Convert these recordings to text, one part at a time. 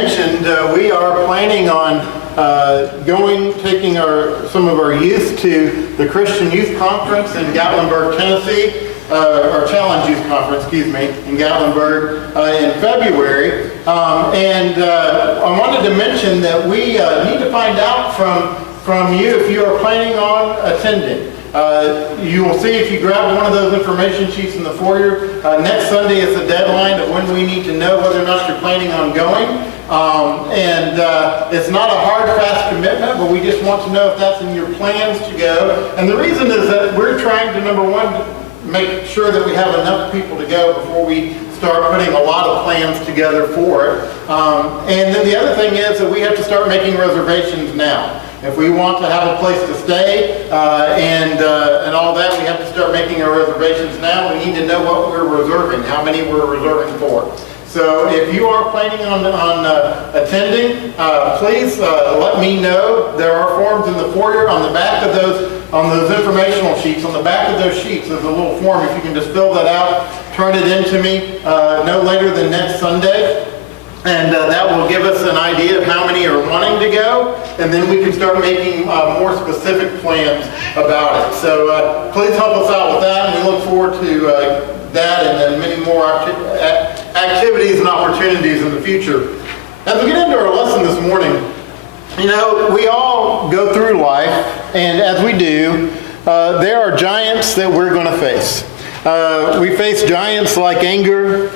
mentioned, we are planning on taking some of our youth to the Christian Youth Conference in Gatlinburg, Tennessee, or Challenge Youth Conference, in Gatlinburg in February. I wanted to mention that we need to find out from you if you are planning on attending. You will see if you grab one of those information sheets in the foyer. Next Sunday is the deadline of when we need to know whether or not you're planning on going. It's not a hard, fast commitment, but we just want to know if that's in your plans to go. And the reason is that we're trying to, number one, make sure that we have enough people to go before we start putting a lot of plans together for it. And then the other thing is that we have to start making reservations now. If we want to have a place to stay and all that, we have to start making our reservations now. We need to know what we're reserving, how many we're reserving for. So if you are planning on attending, please let me know. There are forms in the foyer on the back of those informational sheets. On the back of those sheets, there's a little form. If you can just fill that out, turn it in to me no later than next Sunday. And that will give us an idea of how many are wanting to go, and then we can start making more specific plans about it. So please help us out with that, and we look forward to that and then many more activities and opportunities in the future. As we get into our lesson this morning, you know, we all go through life, and as we do, there are giants that we're going to face. We face giants like anger,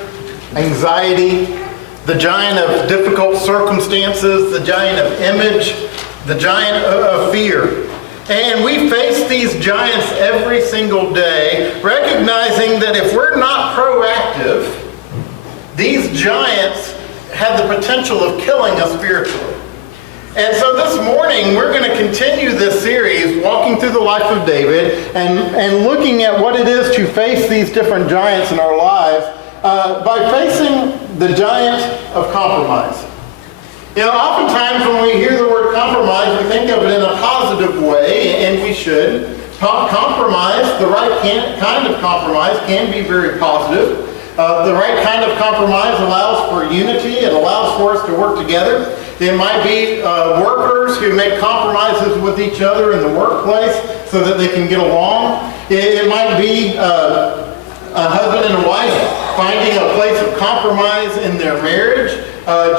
anxiety, the giant of difficult circumstances, the giant of image, the giant of fear. And we face these giants every single day, recognizing that if we're not proactive, these giants have the potential of killing us spiritually. And so this morning, we're going to continue this series, walking through the life of David, and looking at what it is to face these different giants in our lives, by facing the giant of compromise. You know, oftentimes when we hear the word compromise, we think of it in a positive way, and we should. Compromise, the right kind of compromise, can be very positive. The right kind of compromise allows for unity. It allows for us to work together. It might be workers who make compromises with each other in the workplace so that they can get along. It might be a husband and a wife finding a place of compromise in their marriage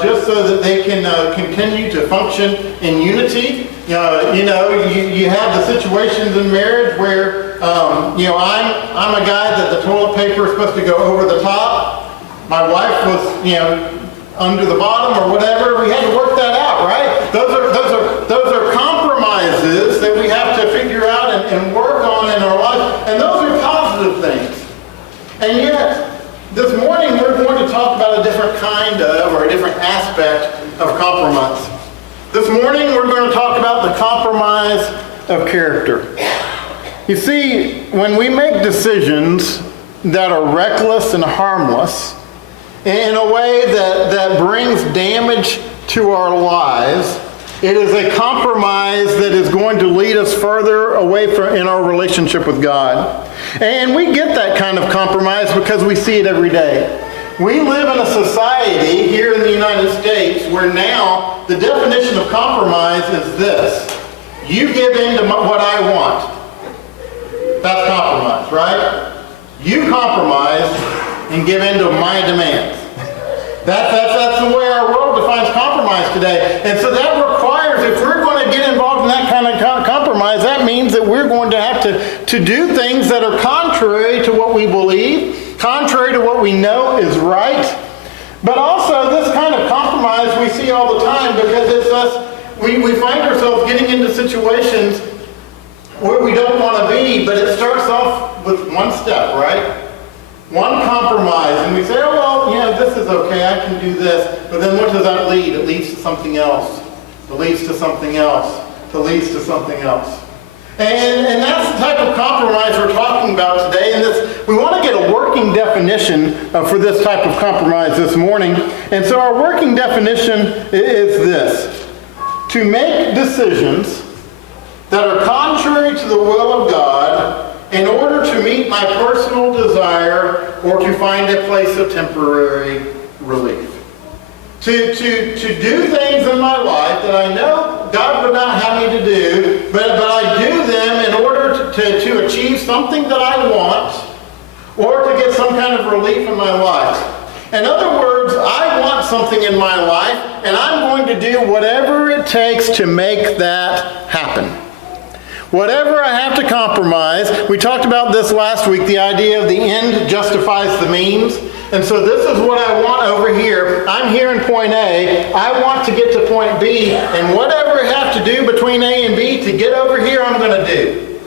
just so that they can continue to function in unity. You have the situations in marriage where, I'm a guy that the toilet paper is supposed to go over the top. My wife was, under the bottom or whatever. We had to work that out, right? Those are compromises that we have to figure out and work on in our life. And those are positive things. And yet, this morning we're going to talk about a different kind of, or a different aspect of compromise. This morning we're going to talk about the compromise of character. You see, when we make decisions that are reckless and harmless, in a way that brings damage to our lives, it is a compromise that is going to lead us further away from in our relationship with God. And we get that kind of compromise because we see it every day. We live in a society here in the United States where now the definition of compromise is this: you give in to what I want. That's compromise, right? You compromise and give in to my demands. That's the way our world defines compromise today. And so that requires, if we're going to get involved in that kind of compromise, that means that we're going to have to do things that are contrary to what we believe, contrary to what we know is right. But also this kind of compromise we see all the time because it's us, we find ourselves getting into situations where we don't want to be, but it starts off with one step, right? One compromise, and we say, oh, well, this is okay, I can do this. But then what does that lead? It leads to something else. It leads to something else. It leads to something else. And that's the type of compromise we're talking about today. And we want to get a working definition for this type of compromise this morning. And so our working definition is this: to make decisions that are contrary to the will of God in order to meet my personal desire or to find a place of temporary relief. to do things in my life that I know God would not have me to do, but I do them in order to achieve something that I want or to get some kind of relief in my life. In other words, I want something in my life, and I'm going to do whatever it takes to make that happen. Whatever I have to compromise. We talked about this last week, the idea of the end justifies the means. And so this is what I want over here. I'm here in point A. I want to get to point B. And whatever I have to do between A and B to get over here, I'm going to do.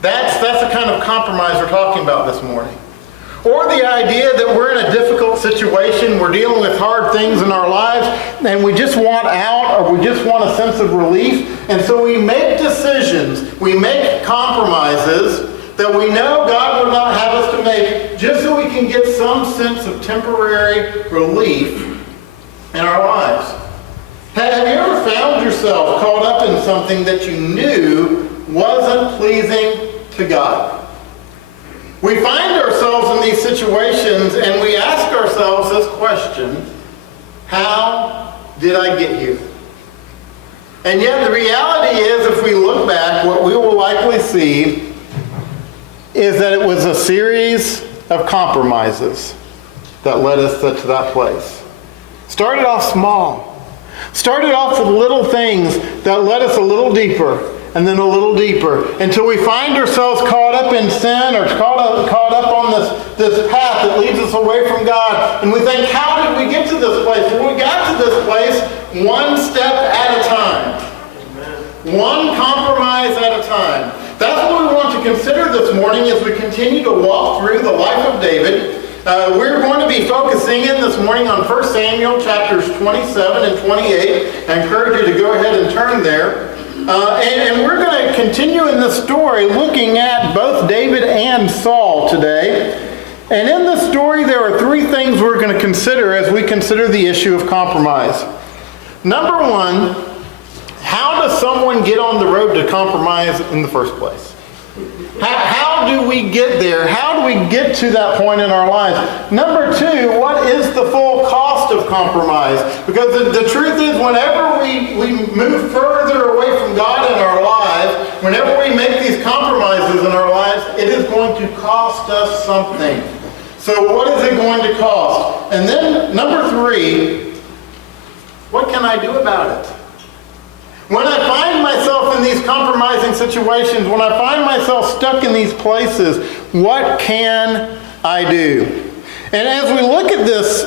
That's the kind of compromise we're talking about this morning. Or the idea that we're in a difficult situation, we're dealing with hard things in our lives, and we just want out, or we just want a sense of relief. And so we make decisions, we make compromises that we know God would not have us to make, just so we can get some sense of temporary relief in our lives. Have you ever found yourself caught up in something that you knew wasn't pleasing to God? We find ourselves in these situations and we ask ourselves this question: how did I get here? And yet the reality is, if we look back, what we will likely see is that it was a series of compromises that led us to that place. Started off small. Started off with little things that led us a little deeper, and then a little deeper, until we find ourselves caught up in sin, or caught up on this path that leads us away from God. And we think, how did we get to this place? Well, we got to this place one step at a time. Amen. One compromise at a time. That's what we want to consider this morning as we continue to walk through the life of David. We're going to be focusing in this morning on 1 Samuel chapters 27 and 28. I encourage you to go ahead and turn there. And we're going to continue in this story looking at both David and Saul today. And in this story, there are three things we're going to consider as we consider the issue of compromise. Number one, how does someone get on the road to compromise in the first place? How do we get there? How do we get to that point in our lives? Number two, what is the full cost of compromise? Because the truth is, whenever we move further away from God in our lives, whenever we make these compromises in our lives, it is going to cost us something. So what is it going to cost? And then number three, what can I do about it? When I find myself in these compromising situations, when I find myself stuck in these places, what can I do? And as we look at this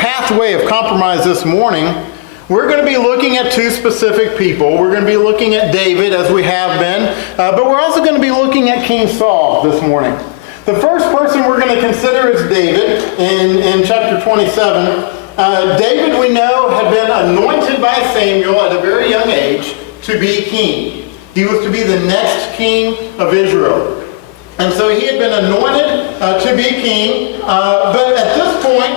pathway of compromise this morning, we're going to be looking at two specific people. We're going to be looking at David, as we have been, but we're also going to be looking at King Saul this morning. The first person we're going to consider is David in chapter 27. David, we know, had been anointed by Samuel at a very young age to be king. He was to be the next king of Israel. And so he had been anointed to be king. But at this point,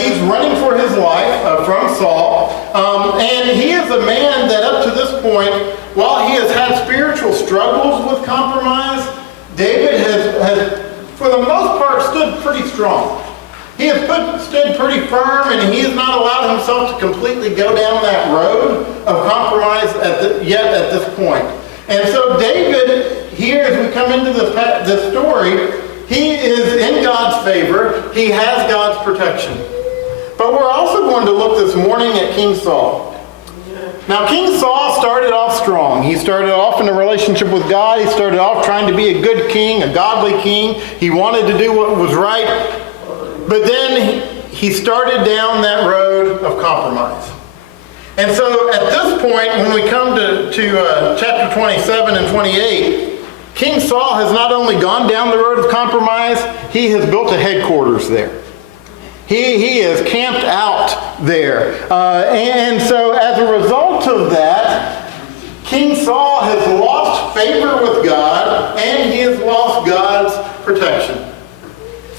he's running for his life from Saul. And he is a man that up to this point, while he has had spiritual struggles with compromise, David has for the most part, stood pretty strong. He has stood pretty firm, and he has not allowed himself to completely go down that road of compromise yet at this point. And so David, here as we come into this story, he is in God's favor. He has God's protection. But we're also going to look this morning at King Saul. Now, King Saul started off strong. He started off in a relationship with God. He started off trying to be a good king, a godly king. He wanted to do what was right. But then he started down that road of compromise. And so at this point, when we come to chapter 27 and 28, King Saul has not only gone down the road of compromise, he has built a headquarters there. He is camped out there. And so as a result of that, King Saul has lost favor with God, and he has lost God's protection.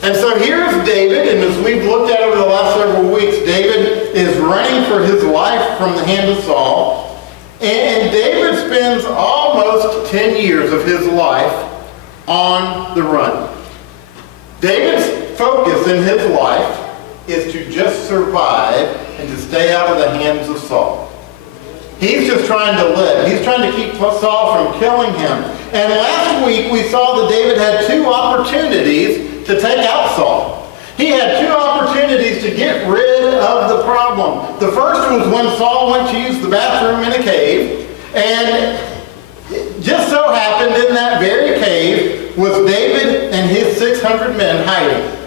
And so here's David, and as we've looked at over the last several weeks, David is running for his life from the hand of Saul. And David spends almost 10 years of his life on the run. David's focus in his life is to just survive and to stay out of the hands of Saul. He's just trying to live. He's trying to keep Saul from killing him. And last week we saw that David had two opportunities to take out Saul. He had two opportunities to get rid of the problem. The first was when Saul went to use the bathroom in a cave, and it just so happened in that very cave was David and his 600 men hiding.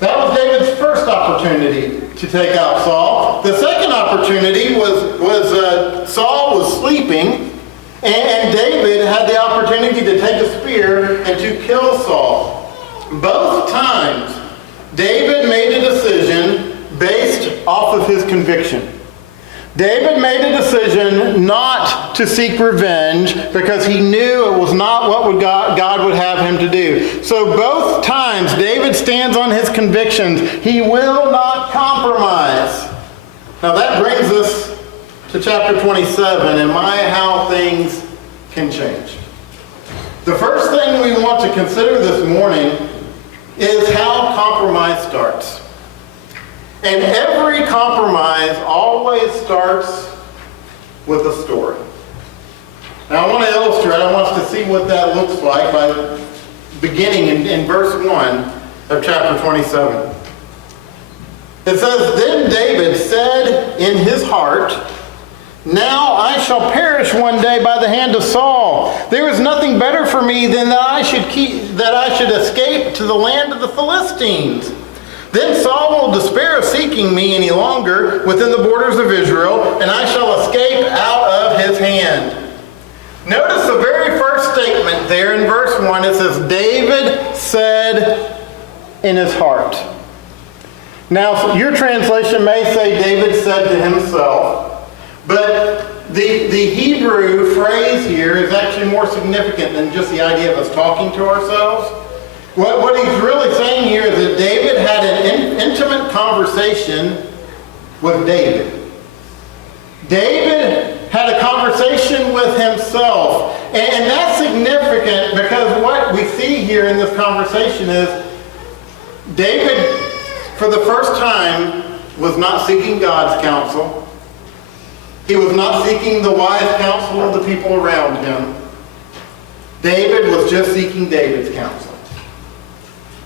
That was David's first opportunity to take out Saul. The second opportunity was Saul was sleeping, and David had the opportunity to take a spear and to kill Saul. Both times, David made a decision based off of his conviction. David made a decision not to seek revenge because he knew it was not what God would have him to do. So both times, David stands on his convictions. He will not compromise. Now that brings us to chapter 27, and how things can change. The first thing we want to consider this morning is how compromise starts. And every compromise always starts with a story. Now I want to illustrate, I want us to see what that looks like by beginning in verse 1 of chapter 27. It says, "Then David said in his heart, 'Now I shall perish one day by the hand of Saul. There is nothing better for me than that I should escape to the land of the Philistines. Then Saul will despair of seeking me any longer within the borders of Israel, and I shall escape out of his hand.'" Notice the very first statement there in verse 1. It says, David said in his heart. Now, your translation may say David said to himself, but the Hebrew phrase here is actually more significant than just the idea of us talking to ourselves. What he's really saying here is that David had an intimate conversation with David. David had a conversation with himself. And that's significant because what we see here in this conversation is David, for the first time, was not seeking God's counsel. He was not seeking the wise counsel of the people around him. David was just seeking David's counsel.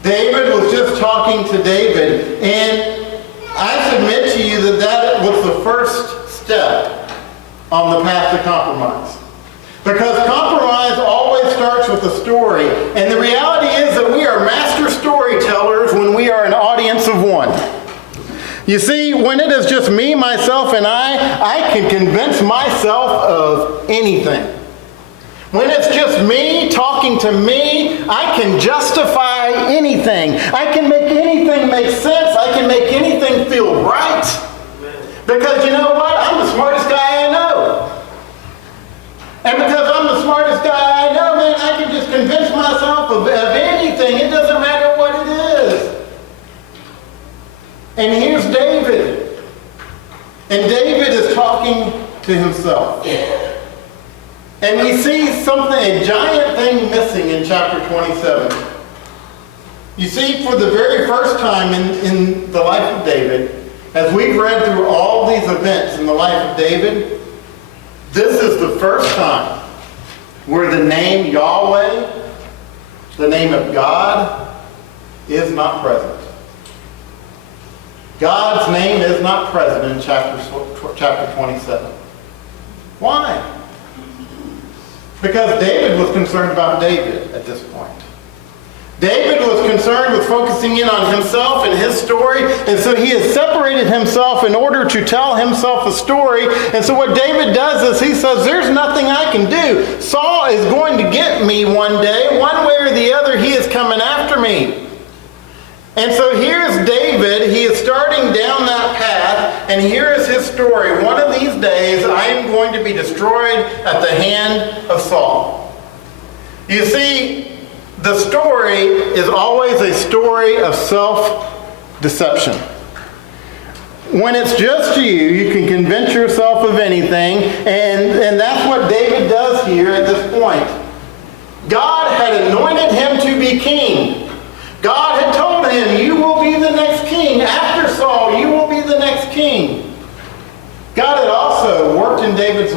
David was just talking to David, and I submit to you that was the first step on the path to compromise. Because compromise always starts with a story, and the reality is that we are master storytellers when we are an audience of one. You see, when it is just me, myself, and I can convince myself of anything. When it's just me talking to me, I can justify anything. I can make anything make sense. I can make anything feel right. Because you know what? I'm the smartest guy I know. And because I'm the smartest guy I know, man, I can just convince myself of anything. It doesn't matter what it is. And here's David. And David is talking to himself. And we see a giant thing missing in chapter 27. You see, for the very first time in the life of David, as we've read through all these events in the life of David, this is the first time where the name Yahweh, the name of God, is not present. God's name is not present in chapter 27. Why? Because David was concerned about David at this point. David was concerned with focusing in on himself and his story, and so he has separated himself in order to tell himself a story. And so what David does is he says, there's nothing I can do. Saul is going to get me one day. One way or the other, he is coming after me. And so here's David. He is starting down that path, and here is his story. One of these days, I am going to be destroyed at the hand of Saul. You see, the story is always a story of self-deception. When it's just you can convince yourself of anything, and that's what David does here at this point. God had anointed him to be king. God had told him, you will be the next king after Saul.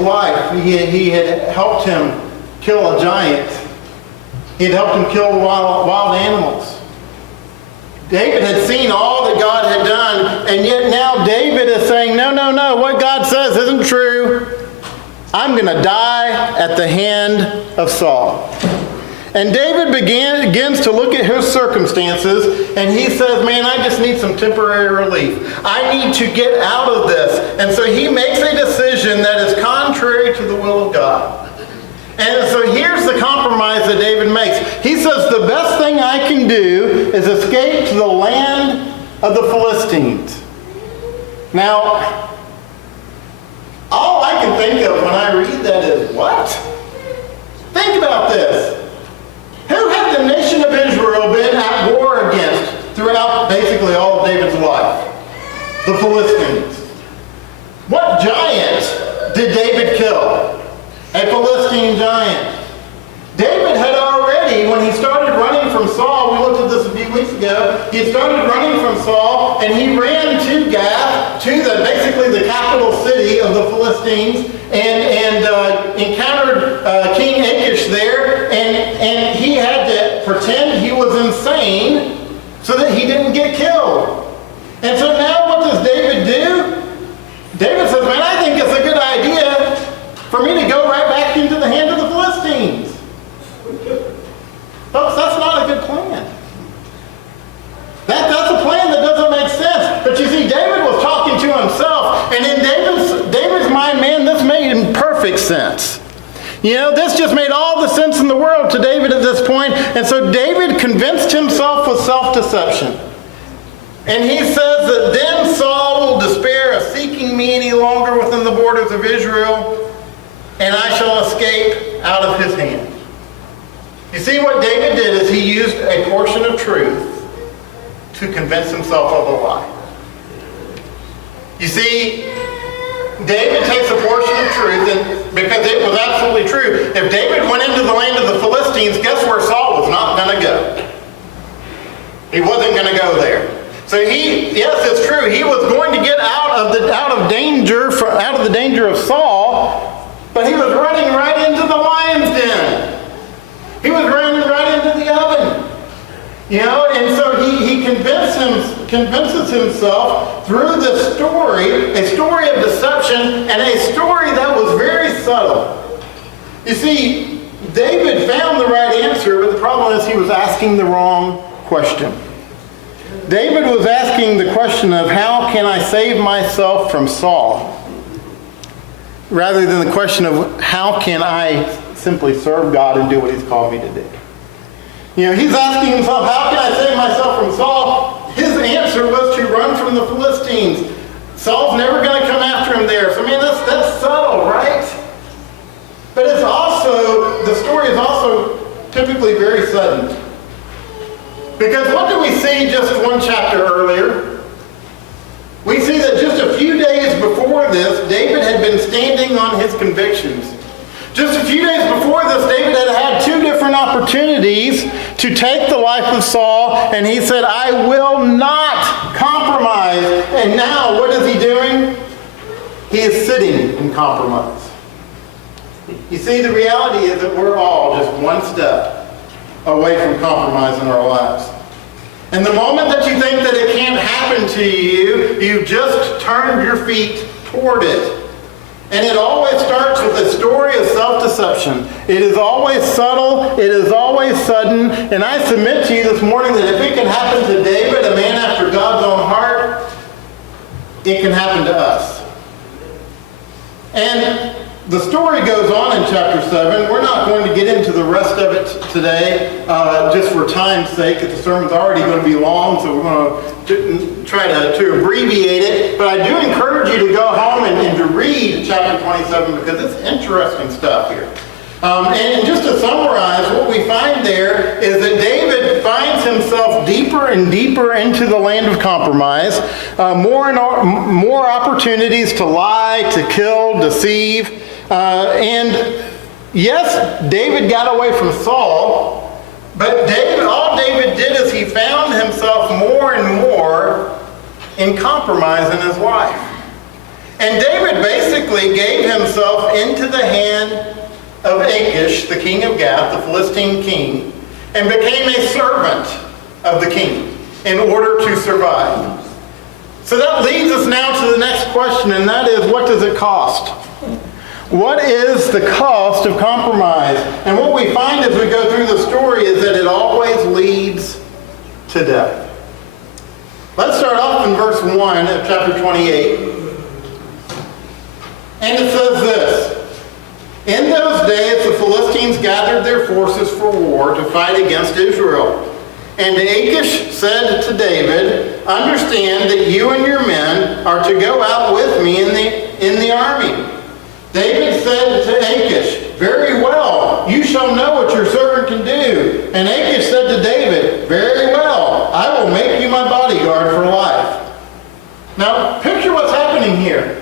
life. He had helped him kill a giant. He had helped him kill wild animals. David had seen all that God had done, and yet now David is saying, no, what God says isn't true. I'm going to die at the hand of Saul. And David begins to look at his circumstances, and he says, man, I just need some temporary relief. I need to get out of this. And so he makes a decision that is contrary to the will of God. And so here's the compromise that David makes. He says, the best thing I can do is escape to the land of the Philistines. Now, all I can think of when I read that is, what? Think about this. Who had the nation of Israel been at war against throughout basically all of David's life? The Philistines. What giant did David kill? A Philistine giant. David had already, when he started running from Saul, we looked at this a few weeks ago, he started running from Saul, and he ran to Gath, to basically the capital city of the Philistines, and encountered King Achish there, and he had to pretend he was insane so that he didn't get killed. And so now what does David do? David says, man, I think it's a good idea for me to go right back into the hand of the Philistines. Folks, that's not a good plan. That's a plan that doesn't make sense. But you see, David was talking to himself, and in David's mind, man, this made perfect sense. You know, this just made all the sense in the world to David at this point. And so David convinced himself with self-deception. And he says that then Saul will despair of seeking me any longer within the borders of Israel, and I shall escape out of his hand. You see, what David did is he used a portion of truth to convince himself of a lie. You see, David takes a portion of truth, and because it was absolutely true, if David went into the land of the Philistines, guess where Saul was not going to go? He wasn't going to go there. So yes, it's true, he was going to get out of the danger of Saul, but he was running right into the lion's den. He was running right into the oven. You know, and so he convinces himself through this story, a story of deception, and a story that was very subtle. You see, David found the right answer, but the problem is he was asking the wrong question. David was asking the question of, how can I save myself from Saul? Rather than the question of, how can I simply serve God and do what he's called me to do? You know, he's asking himself, how can I save myself from Saul? His answer was to run from the Philistines. Saul's never going to come after him there. So, I mean, that's subtle, right? But it's also, the story is also typically very sudden. Because what do we see just one chapter earlier? We see that just a few days before this, David had been standing on his convictions. Just a few days before this, David had had two different opportunities to take the life of Saul, and he said, I will not compromise. And now, what is he doing? He is sitting in compromise. You see, the reality is that we're all just one step away from compromise in our lives. And the moment that you think that it can't happen to you, you've just turned your feet toward it. And it always starts with a story of self-deception. It is always subtle. It is always sudden. And I submit to you this morning that if it can happen to David, a man after God's own heart, it can happen to us. And the story goes on in chapter 7. We're not going to get into the rest of it today, just for time's sake. The sermon's already going to be long, so we're going to try to abbreviate it. But I do encourage you to go home and to read chapter 27, because it's interesting stuff here. And just to summarize, what we find there is that David finds himself deeper and deeper into the land of compromise, more and more opportunities to lie, to kill, deceive. And yes, David got away from Saul, but all David did is he found himself more and more in compromise in his life. And David basically gave himself into the hand of Achish, the king of Gath, the Philistine king, and became a servant of the king in order to survive. So that leads us now to the next question, and that is, what does it cost? What is the cost of compromise? And what we find as we go through the story is that it always leads to death. Let's start off in verse 1 of chapter 28. And it says this: In those days the Philistines gathered their forces for war to fight against Israel. And Achish said to David, Understand that you and your men are to go out with me in the army. David said to Achish, Very well, you shall know what your servant can do. And Achish said to David, Very well, I will make you my bodyguard for life. Now, picture what's happening here.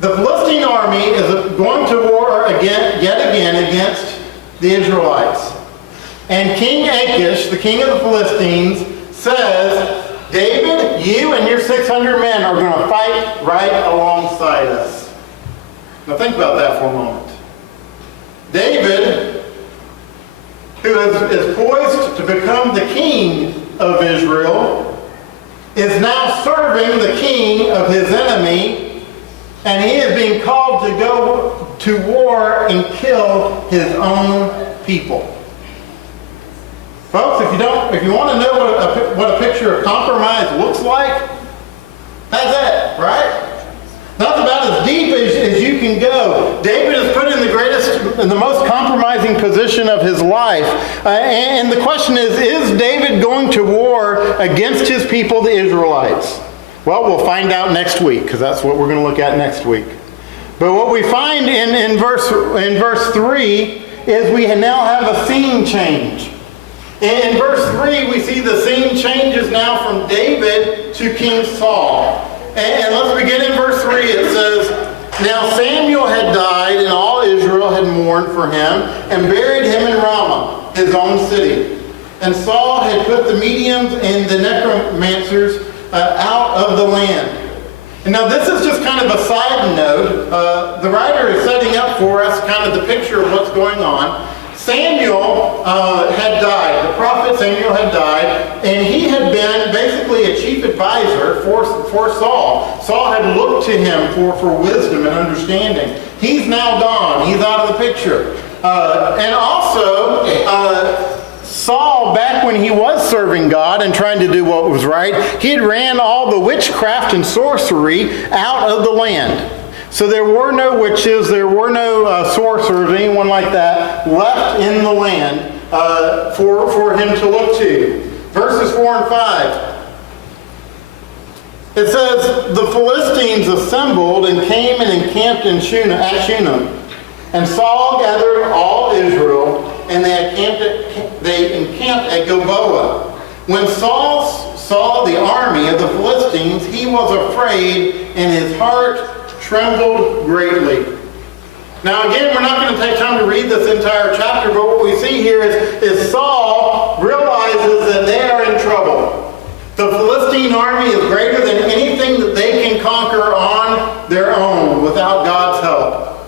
The Philistine army is going to war yet again against the Israelites. And King Achish, the king of the Philistines, says, David, you and your 600 men are going to fight right alongside us. Now think about that for a moment. David, who is poised to become the king of Israel, is now serving the king of his enemy, and he is being called to go to war and kill his own people. Folks, if you want to know what a picture of compromise looks like, that's it, right? That's about as deep as you can go. David is put in the most compromising position of his life. And the question is David going to war against his people, the Israelites? Well, we'll find out next week, because that's what we're going to look at next week. But what we find in verse 3 is we now have a scene change. In verse 3, we see the scene changes now from David to King Saul. And let's begin in verse 3. It says, Now Samuel had died, and all Israel had mourned for him, and buried him in Ramah, his own city. And Saul had put the mediums and the necromancers out of the land. And now this is just kind of a side note. The writer is setting up for us kind of the picture of what's going on. Samuel had died. The prophet Samuel had died, and he had been basically a chief advisor for Saul. Saul had looked to him for wisdom and understanding. He's now gone. He's out of the picture. And also, Saul, back when he was serving God and trying to do what was right, he had ran all the witchcraft and sorcery out of the land. So there were no witches, there were no sorcerers, anyone like that left in the land for him to look to. Verses 4 and 5. It says, The Philistines assembled and came and encamped at Shunem. And Saul gathered all Israel, and they encamped at Gilboa. When Saul saw the army of the Philistines, he was afraid, and his heart trembled greatly. Now again, we're not going to take time to read this entire chapter, but what we see here is Saul realizes that they are in trouble. The Philistine army is greater than anything that they can conquer on their own without God's help.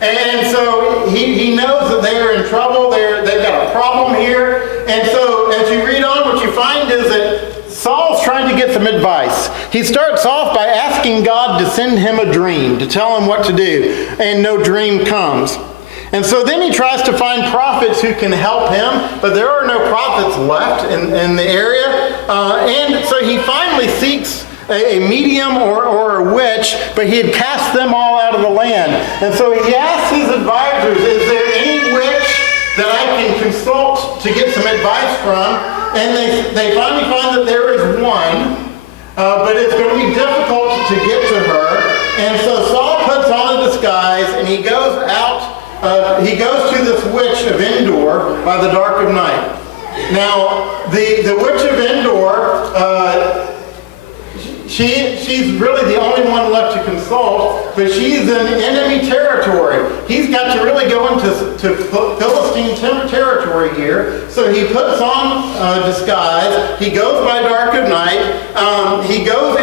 And so he knows that they are in trouble. They've got a problem here. And so as you read on, what you find is that Saul's trying to get some advice. He starts off by asking God to send him a dream, to tell him what to do, and no dream comes. And so then he tries to find prophets who can help him, but there are no prophets left in the area. And so he finally seeks a medium or a witch, but he had cast them all out of the land. And so he asks his advisors, is there any witch that I can consult to get some advice from? And they finally find that there is one, but it's going to be difficult to get to her. And so Saul puts on a disguise, and he goes out, he goes to this witch of Endor by the dark of night. Now, the witch of Endor, she's really the only one left to consult, but she's in enemy territory. He's got to really go into Philistine territory here. So he puts on disguise. He goes by dark of night. He goes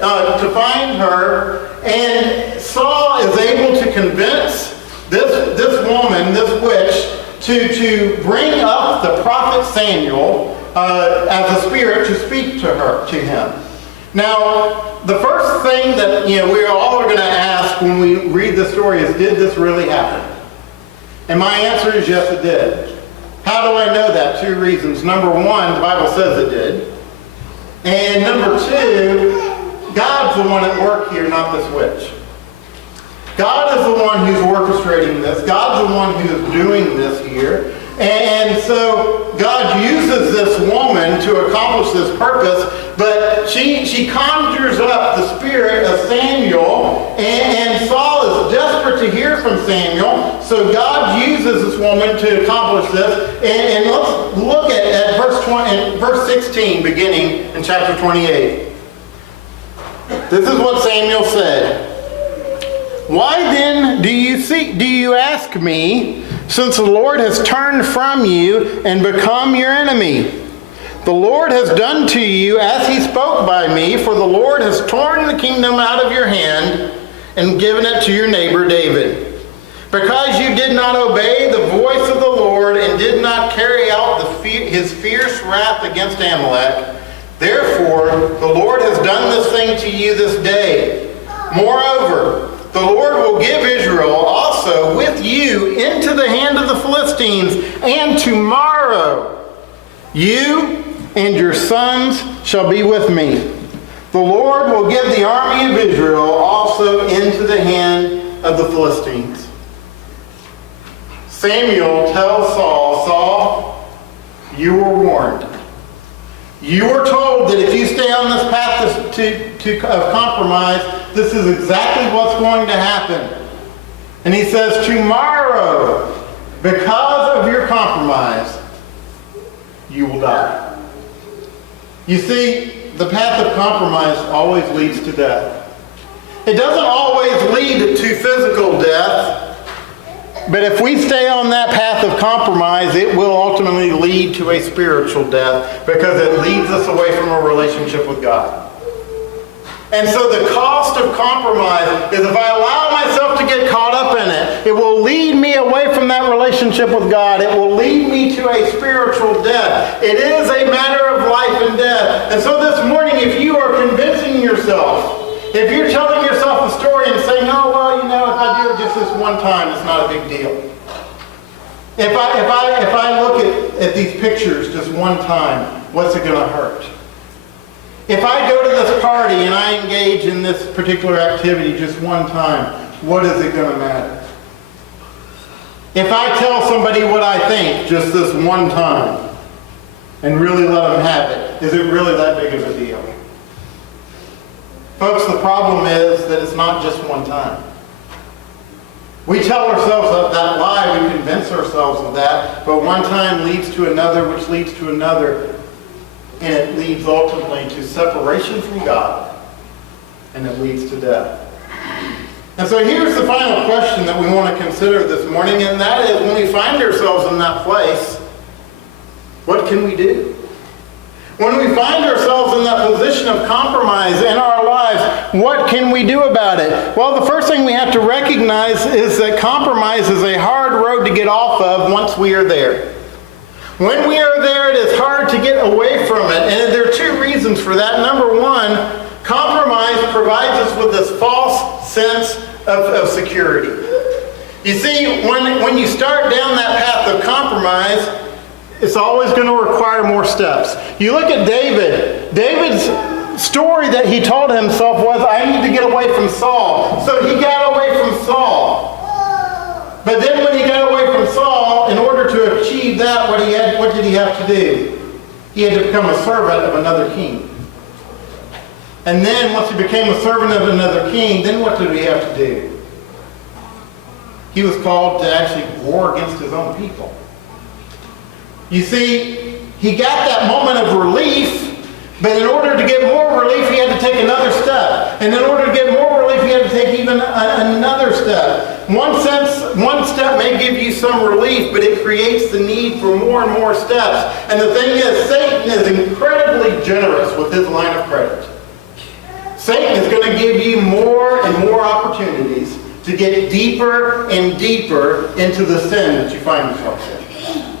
to find her, and Saul is able to convince this woman, this witch, to bring up the prophet Samuel as a spirit to speak to him. Now, the first thing that we all are going to ask when we read the story is, did this really happen? And my answer is yes, it did. How do I know that? Two reasons. Number one, the Bible says it did. And number two, God's the one at work here, not this witch. God is the one who's orchestrating this. God's the one who is doing this here. And so God uses this woman to accomplish this purpose, but she conjures up the spirit of Samuel, and Saul is desperate to hear from Samuel, so God uses this woman to accomplish this. And let's look at verse 16, beginning in chapter 28. This is what Samuel said. Why then do you ask me, since the Lord has turned from you and become your enemy? The Lord has done to you as he spoke by me, for the Lord has torn the kingdom out of your hand and given it to your neighbor David. Because you did not obey the voice of the Lord and did not carry out his fierce wrath against Amalek, therefore the Lord has done this thing to you this day. Moreover, the Lord will give Israel also with you into the hand of the Philistines, and tomorrow you and your sons shall be with me. The Lord will give the army of Israel also into the hand of the Philistines. Samuel tells Saul, Saul, you were warned. You were told that if you stay on this path of compromise, this is exactly what's going to happen. And he says, tomorrow, because of your compromise, you will die. You see, the path of compromise always leads to death. It doesn't always lead to physical death, but if we stay on that path of compromise, it will ultimately lead to a spiritual death, because it leads us away from a relationship with God. And so the cost of compromise is, if I allow myself to get caught up in it, it will lead me away from that relationship with God. It will lead me to a spiritual death. It is a matter of life and death. And so this morning, if you are convincing yourself, if you're telling yourself a story and saying, oh, well, if I do it just this one time, it's not a big deal. If I look at these pictures just one time, what's it going to hurt? If I go to this party and I engage in this particular activity just one time, what is it going to matter? If I tell somebody what I think just this one time and really let them have it, is it really that big of a deal? Folks, the problem is that it's not just one time. We tell ourselves that lie, we convince ourselves of that, but one time leads to another, which leads to another, and it leads ultimately to separation from God, and it leads to death. And so here's the final question that we want to consider this morning, and that is, when we find ourselves in that place, what can we do? When we find ourselves in that position of compromise in our lives, what can we do about it? Well, the first thing we have to recognize is that compromise is a hard road to get off of once we are there. When we are there, it is hard to get away from it. And there are two reasons for that. Number one, compromise provides us with this false sense of security. You see, when you start down that path of compromise, it's always going to require more steps. You look at David. David's story that he told himself was, I need to get away from Saul. So he got away from Saul. But then when he got away from Saul, in order to achieve that, what did he have to do? He had to become a servant of another king. And then once he became a servant of another king, then what did he have to do? He was called to actually war against his own people. You see, he got that moment of relief, but in order to get more relief, he had to take another step. And in order to get more relief, he had to take even another step. One step may give you some relief, but it creates the need for more and more steps. And the thing is, Satan is incredibly generous with his line of credit. Satan is going to give you more and more opportunities to get deeper and deeper into the sin that you find yourself in.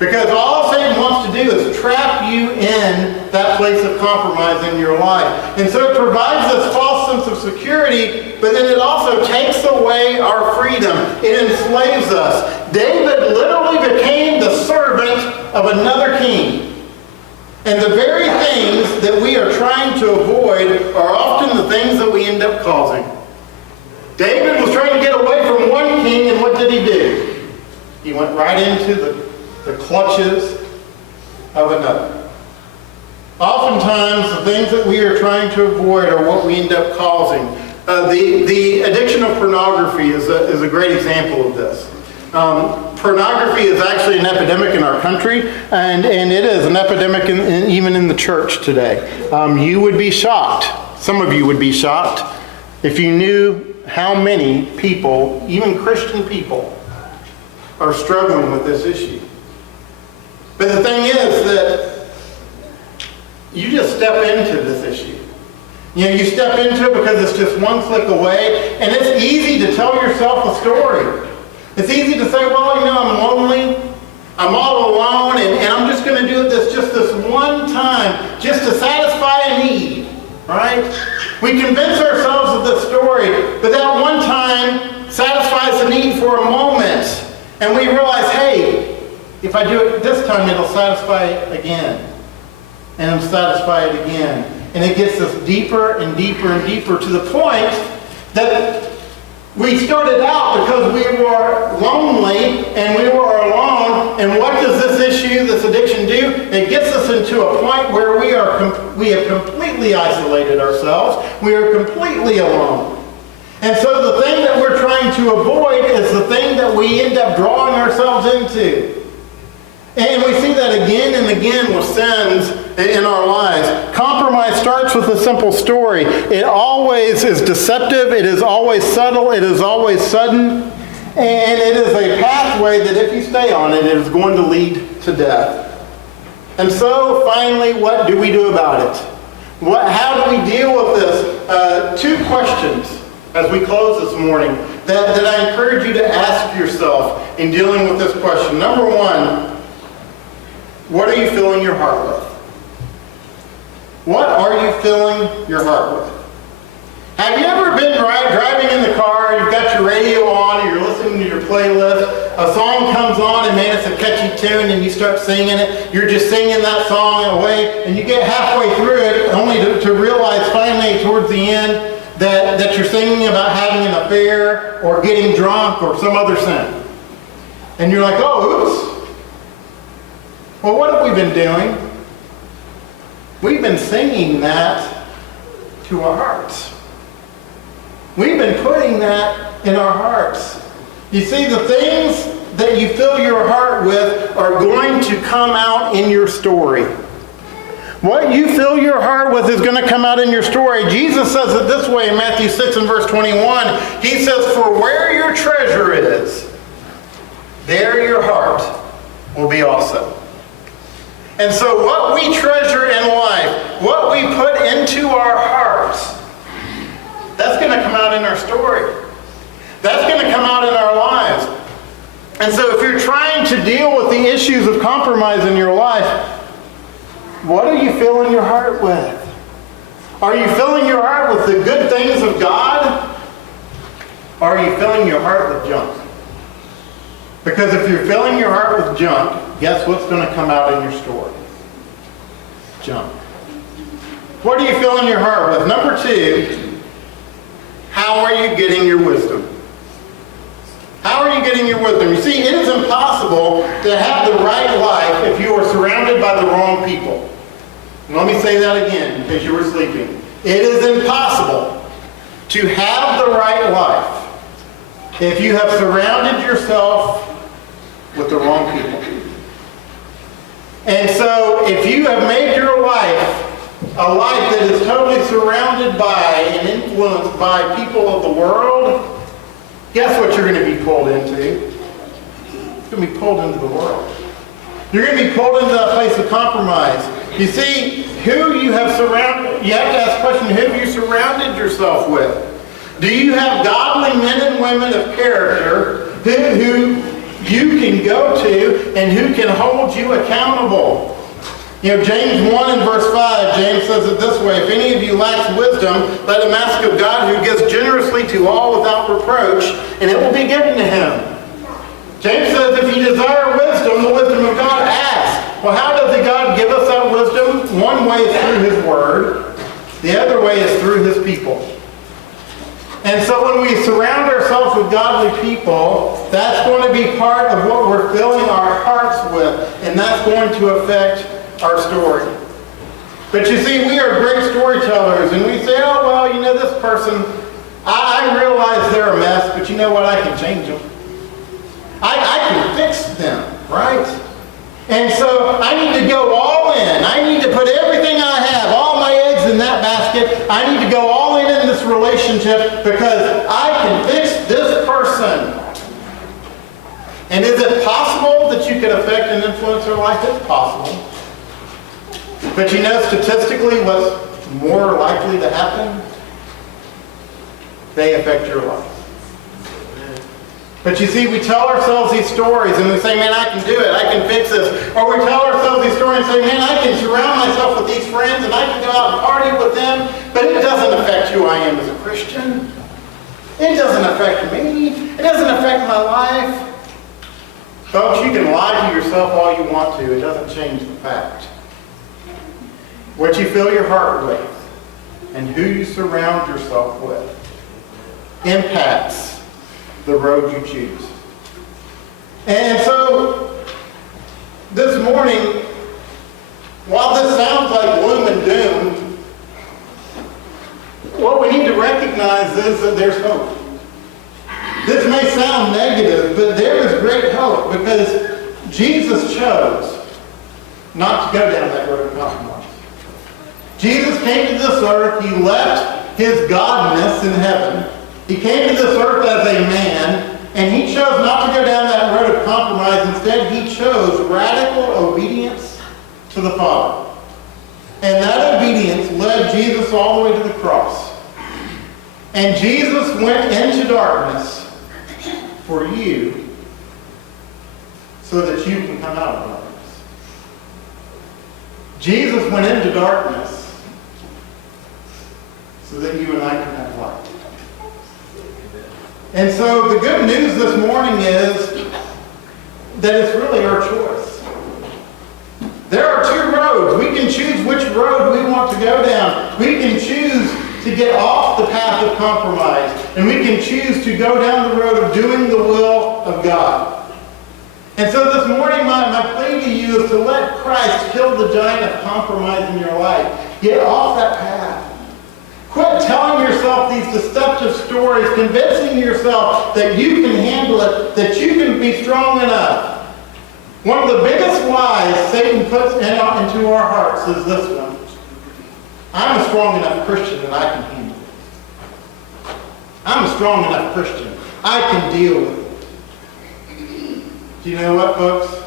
Because all Satan wants to do is trap you in that place of compromise in your life. And so it provides this false sense of security, but then it also takes away our freedom. It enslaves us. David literally became the servant of another king. And the very things that we are trying to avoid are often the things that we end up causing. David was trying to get away from one king, and what did he do? He went right into the clutches of another. Oftentimes, the things that we are trying to avoid are what we end up causing. The addiction of pornography is a great example of this. Pornography is actually an epidemic in our country, and it is an epidemic even in the church today. You would be shocked, some of you would be shocked, if you knew how many people, even Christian people, are struggling with this issue. But the thing is that you just step into this issue. You step into it because it's just one click away, and it's easy to tell yourself a story. It's easy to say, well, I'm lonely, I'm all alone, and I'm just going to do this one time, just to satisfy a need, right? We convince ourselves of this story, but that one time satisfies the need for a moment, and we realize, hey, if I do it this time, it'll satisfy it again, and it'll satisfy it again. And it gets us deeper and deeper and deeper to the point that we started out because we were lonely and we were alone. And what does this issue, this addiction do? It gets us into a point where we have completely isolated ourselves. We are completely alone. And so the thing that we're trying to avoid is the thing that we end up drawing ourselves into. And we see that again and again with sins in our lives. Compromise starts with a simple story. It always is deceptive. It is always subtle. It is always sudden. And it is a pathway that if you stay on it, it is going to lead to death. And so finally, what do we do about it? How do we deal with this? Two questions as we close this morning that I encourage you to ask yourself in dealing with this question. Number one, what are you filling your heart with? What are you filling your heart with? Have you ever been driving in the car, you've got your radio on, or you're listening to your playlist, a song comes on and man, it's a catchy tune, and you start singing it, you're just singing that song away, and you get halfway through it, only to realize finally towards the end that you're singing about having an affair, or getting drunk, or some other sin. And you're like, oh, oops. Well, what have we been doing? We've been singing that to our hearts. We've been putting that in our hearts. You see, the things that you fill your heart with are going to come out in your story. What you fill your heart with is going to come out in your story. Jesus says it this way in Matthew 6 and verse 21. He says, for where your treasure is, there your heart will be also. And so what we treasure in life, what we put into our hearts, that's going to come out in our story. That's going to come out in our lives. And so if you're trying to deal with the issues of compromise in your life, what are you filling your heart with? Are you filling your heart with the good things of God? Or are you filling your heart with junk? Because if you're filling your heart with junk, guess what's going to come out in your story? Junk. What are you filling your heart with? Number two, how are you getting your wisdom? How are you getting your wisdom? You see, it is impossible to have the right life if you are surrounded by the wrong people. And let me say that again because you were sleeping. It is impossible to have the right life if you have surrounded yourself with the wrong people. And so if you have made your life a life that is totally surrounded by and influenced by people of the world, guess what you're going to be pulled into? You're going to be pulled into the world. You're going to be pulled into that place of compromise. You see, you have to ask the question, who have you surrounded yourself with? Do you have godly men and women of character who you can go to and who can hold you accountable? You know, James 1 and verse 5, James says it this way, if any of you lacks wisdom, let him ask of God who gives generously to all without reproach, and it will be given to him. James says if you desire wisdom, the wisdom of God, ask. Well, how does God give us that wisdom? One way is through his word. The other way is through his people. And so when we surround ourselves with godly people, that's going to be part of what we're filling our hearts with, and that's going to affect our story. But you see, we are great storytellers, and we say, oh, well, you know, this person, I realize they're a mess, but you know what? I can change them. I can fix them, right? And so I need to go all in. I need to put everything I have, all my eggs in that basket. I need to go all in this relationship because I can fix this person. And is it possible that you could affect and influence their life? It's possible. But you know statistically what's more likely to happen? They affect your life. But you see, we tell ourselves these stories and we say, man, I can do it. I can fix this. Or we tell ourselves these stories and say, man, I can surround myself with these friends and I can go out and party with them. But it doesn't affect who I am as a Christian. It doesn't affect me. It doesn't affect my life. Folks, you can lie to yourself all you want to. It doesn't change the fact. What you fill your heart with and who you surround yourself with impacts the road you choose. And so, this morning, while this sounds like gloom and doom, what we need to recognize is that there's hope. This may sound negative, but there is great hope because Jesus chose not to go down that road of compromise. Jesus came to this earth, he left his godness in heaven. He came to this earth as a man, and he chose not to go down that road of compromise. Instead, he chose radical obedience to the Father. And that obedience led Jesus all the way to the cross. And Jesus went into darkness for you so that you can come out of darkness. Jesus went into darkness so that you and I can have light. And so the good news this morning is that it's really our choice. There are two roads. We can choose which road we want to go down. We can choose to get off the path of compromise. And we can choose to go down the road of doing the will of God. And so this morning my plea to you is to let Christ kill the giant of compromise in your life. Get off that path. Quit telling yourself these deceptive stories, convincing yourself that you can handle it, that you can be strong enough. One of the biggest lies Satan puts into our hearts is this one. I'm a strong enough Christian that I can handle it. I'm a strong enough Christian. I can deal with it. Do you know what, folks?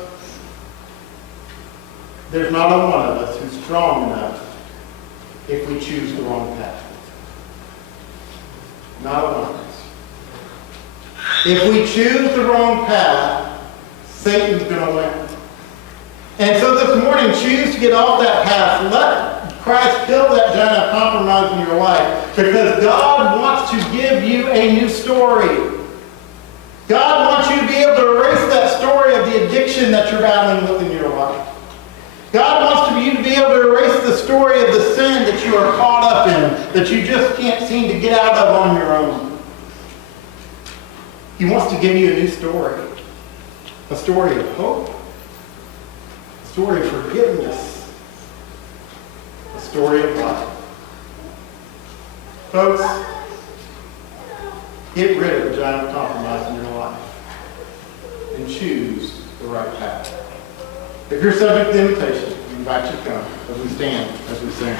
There's not a one of us who's strong enough if we choose the wrong path. Not a one of us. If we choose the wrong path, Satan's going to win. And so this morning, choose to get off that path. Let Christ kill that giant of compromise in your life. Because God wants to give you a new story. God wants you to be able to erase that story of the addiction that you're battling with in your life. God wants you to be able to erase the story of the sin that you are caught up in, that you just can't seem to get out of on your own. He wants to give you a new story. A story of hope. A story of forgiveness. A story of life. Folks, get rid of the giant of compromise in your life and choose the right path. If you're subject to invitation, we invite you to come as we stand, as we sing.